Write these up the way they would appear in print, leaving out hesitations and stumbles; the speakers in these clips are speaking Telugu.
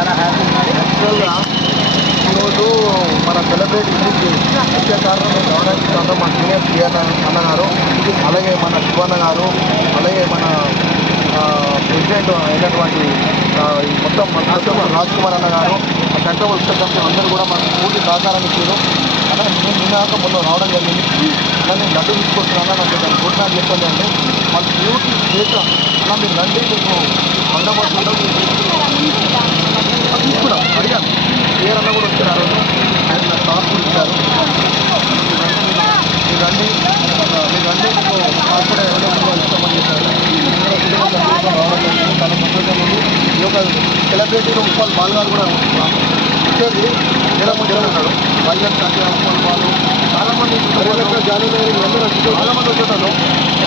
చాలా హ్యాపీ. యాక్చువల్గా ఈరోజు మన సెలబ్రిటీ ముఖ్య కారణం మేము రావడానికి కారణం మన సీనియర్ సిఆర్ అన్నగారు, అలాగే మన శివన్న గారు, అలాగే మన ప్రెసిడెంట్ అయినటువంటి ఈ మొత్తం రాజ్ కుమార్ అన్న గారు, కంట్రోల్ ఉత్సవం అందరూ కూడా మనకు పూర్తి సహకారం ఇచ్చారు. అలా నేను నిన్నాక మొన్న రావడం జరిగింది. అలా నేను లడ్డు తీసుకొస్తున్నాను, నాకు దాన్ని కూర్చొని చెప్తుందండి వాళ్ళ బ్యూటీ చేత అలా మీరు రండి, మీకు అందబడుతుంటాం తీసుకున్నాం అడిగాను. ఏరన్నా కూడా వచ్చారు ఆ రోజు, ఆయన నాకు టాప్ ఇచ్చారు. మీరు రండి మీకు నాకు కూడా ఎవరైనా ఇస్తామని చెప్పారు. రావడం జరిగింది, చాలా సంతోషంగా ఉంది. ఈ యొక్క సెలబ్రిటీలు ఉప్పల్ బాల్ గారు కూడా వచ్చేది ఉన్నాడు. వైఎస్ సత్య ఉప్పల్ బాలు చాలామంది చాలామంది వచ్చేటారు.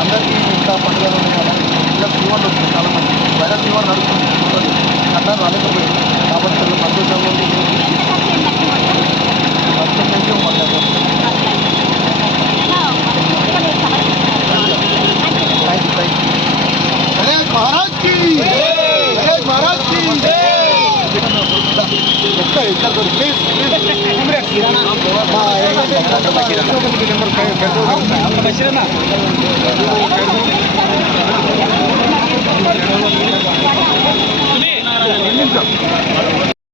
అందరికీ ఇంకా పండుగలు ఉన్నాయి కదా, ఇలా ఫీవర్ వచ్చింది చాలామంది. వైరల్ ఫీవర్ నడుస్తుంది, అట్లా రాలేకపోయింది. కాబట్టి చాలా సంతోషంగా ఉంది. ఫస్ట్ నుంచి మాట్లాడారు. గణేష్ మహారాజ్ కి, గణేష్ మహారాజ్ కి. ప్లీజ్